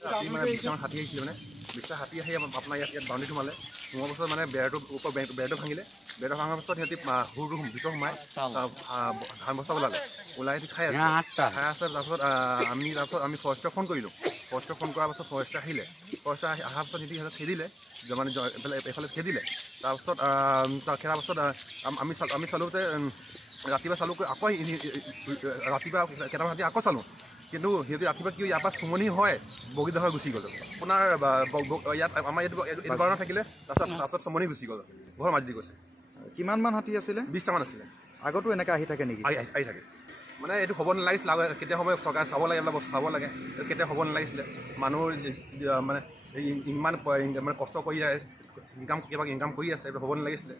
ৰাতি মানে 20টামান হাতী আহিছিলে মানে 20টা হাতী আহি আপোনাৰ ইয়াত বাউণ্ডেৰী সোমালে সোমোৱাৰ পাছত মানে বেৰটো ভাঙিলে বেৰটো ভঙাৰ পাছত সিহঁতি হুৰটো ভিতৰত সোমাই ধান বস্তা ওলাই খাই আছে তাৰপিছত আমি ফৰেষ্টক ফোন কৰিলোঁ ফৰেষ্টক ফোন কৰাৰ পাছত ফৰেষ্ট আহিলে ফৰেষ্ট অহাৰ পাছত সিহঁতি খেদিলে মানে এইফালে খেদিলে তাৰপিছত খেদাৰ পাছত আমি চালোঁতে ৰাতিপুৱা চালোঁ আকৌ ৰাতিপুৱা কেইটামান ৰাতি আকৌ চালোঁ কিন্তু সিহঁতি ৰাতিপুৱা কি ইয়াৰ পৰা চুমনি হয় বগীদা হৈ গুচি গ'ল আপোনাৰ ইয়াত আমাৰ এইটো কাৰণে থাকিলে তাৰপিছত চুমনি গুচি গ'ল ঘৰ মাজদি গৈছে কিমানমান হাতী আছিলে 20টামান আছিলে আগতো এনেকৈ আহি থাকে নেকি আহি থাকে মানে এইটো হ'ব নালাগিছিলে কেতিয়া সময় চৰকাৰে চাব লাগে এইবিলাক বস্তু চাব লাগে কেতিয়া হ'ব নালাগিছিলে মানুহ মানে ইমান মানে কষ্ট কৰি ইনকাম কৰি আছে এইটো হ'ব নালাগিছিলে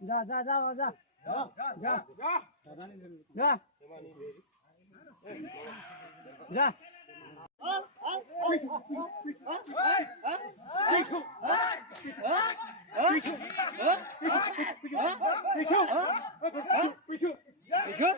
जा जा जा जा जा जा जा